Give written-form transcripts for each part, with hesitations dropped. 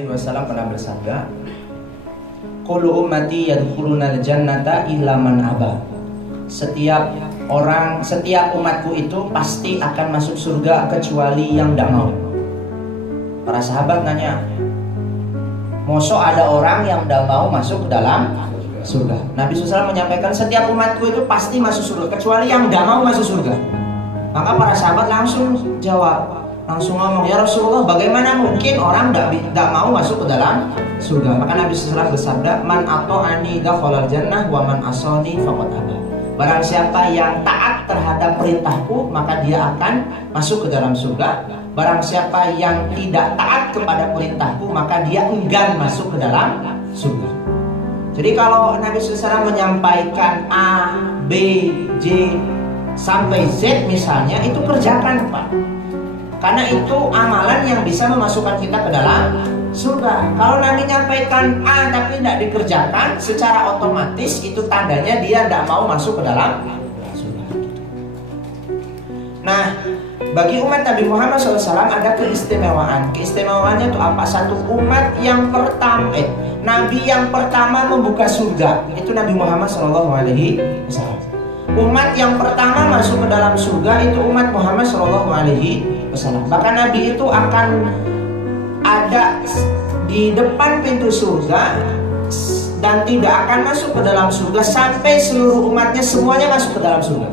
Alaihi Wasallam pernah bersabda, "Kullu ummati yadkhulunal jannata illa man aba." Setiap umatku itu pasti akan masuk surga kecuali yang tidak mau. Para sahabat nanya, "Mosok ada orang yang tidak mau masuk ke dalam surga?" Nabi SAW menyampaikan, setiap umatku itu pasti masuk surga kecuali yang tidak mau masuk surga. Maka para sahabat langsung jawab, langsung ngomong, "Ya Rasulullah, bagaimana mungkin orang tidak mau masuk ke dalam surga?" Maka Nabi SAW bersabda, "Man ata'ani dakhalal jannah wa man asani faqad aba." Barang siapa yang taat terhadap perintahku, maka dia akan masuk ke dalam surga. Barang siapa yang tidak taat kepada perintahku, maka dia enggan masuk ke dalam surga. Jadi kalau Nabi SAW menyampaikan A, B, J sampai Z misalnya, itu kerjakan, Pak. Karena itu amalan yang bisa memasukkan kita ke dalam surga. Kalau Nabi menyampaikan A tapi tidak dikerjakan, secara otomatis itu tandanya dia tidak mau masuk ke dalam surga. Nah, bagi umat Nabi Muhammad SAW ada keistimewaan. Keistimewaannya itu apa? Satu, umat yang pertama, Nabi yang pertama membuka surga itu Nabi Muhammad SAW. Umat yang pertama masuk ke dalam surga itu umat Muhammad SAW. Bahkan Nabi itu akan ada di depan pintu surga dan tidak akan masuk ke dalam surga sampai seluruh umatnya semuanya masuk ke dalam surga.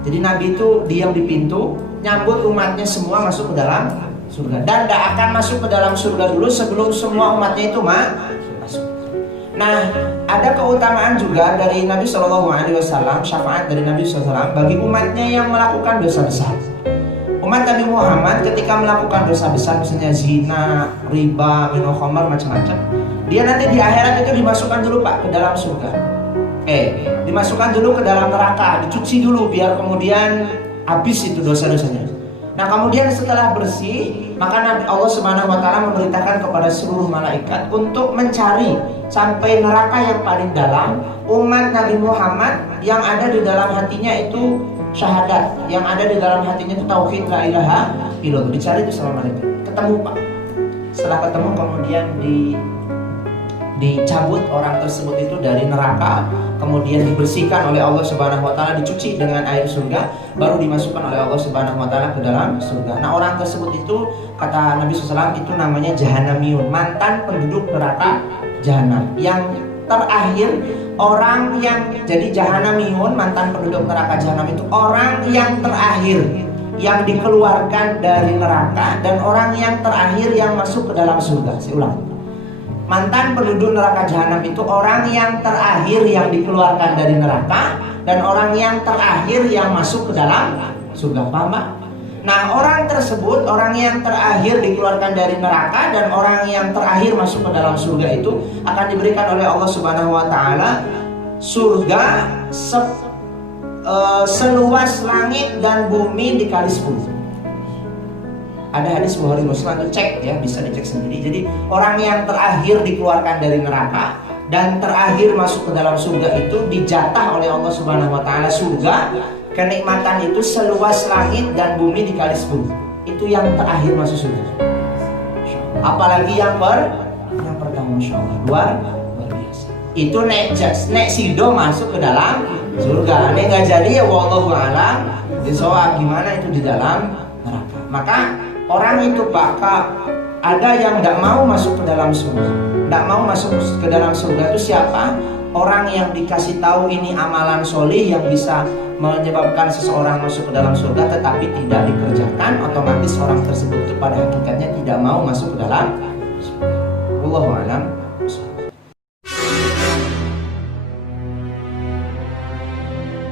Jadi Nabi itu diam di pintu, nyambut umatnya semua masuk ke dalam surga, dan tidak akan masuk ke dalam surga dulu sebelum semua umatnya itu masuk. Nah, ada keutamaan juga dari Nabi SAW, syafaat dari Nabi SAW bagi umatnya yang melakukan dosa besar. Umat Nabi Muhammad ketika melakukan dosa besar, misalnya zina, riba, minum khamar, macam-macam, dia nanti di akhirat itu dimasukkan dulu, Pak, ke dalam surga. Dimasukkan dulu ke dalam neraka, dicuci dulu biar kemudian habis itu dosa-dosanya. Nah, kemudian setelah bersih, maka Allah Subhanahu wa taala memerintahkan kepada seluruh malaikat untuk mencari sampai neraka yang paling dalam umat Nabi Muhammad yang ada di dalam hatinya itu syahadat, yang ada di dalam hatinya itu tauhid la ilaha illallah. Dicari itu sama malaikat. Ketemu, Pak. Setelah ketemu kemudian dicabut orang tersebut itu dari neraka, kemudian dibersihkan oleh Allah Subhanahu wa taala, dicuci dengan air surga, baru dimasukkan oleh Allah Subhanahu wa taala ke dalam surga. Nah, orang tersebut itu kata Nabi SAW itu namanya Jahannamiyun, mantan penduduk neraka Jahanam. Yang terakhir orang yang jadi Jahannamiyun, mantan penduduk neraka Jahanam itu orang yang terakhir yang dikeluarkan dari neraka dan orang yang terakhir yang masuk ke dalam surga. Saya ulang. Mantan penduduk neraka Jahanam itu orang yang terakhir yang dikeluarkan dari neraka dan orang yang terakhir yang masuk ke dalam surga. Paham, Pak? Nah, orang tersebut, orang yang terakhir dikeluarkan dari neraka dan orang yang terakhir masuk ke dalam surga itu akan diberikan oleh Allah Subhanahu wa taala surga seluas langit dan bumi dikali 10. Ada hadis Bukhari Muslim, itu cek ya, bisa dicek sendiri. Jadi orang yang terakhir dikeluarkan dari neraka dan terakhir masuk ke dalam surga itu dijatah oleh Allah Subhanahu wa taala surga, kenikmatan itu seluas langit dan bumi dikali 10. Itu yang terakhir masuk surga. Apalagi yang pertama, insyaallah luar biasa. Itu nek sido masuk ke dalam surga. Nek nggak jadi ya wallahu a'lam bishawab, gimana itu di dalam neraka. Maka orang itu, Pak, ada yang tidak mau masuk ke dalam surga. Tidak mau masuk ke dalam surga itu siapa? Orang yang dikasih tahu ini amalan solih yang bisa menyebabkan seseorang masuk ke dalam surga tetapi tidak dikerjakan, otomatis orang tersebut itu pada hakikatnya tidak mau masuk ke dalam surga. Wallahu a'lam.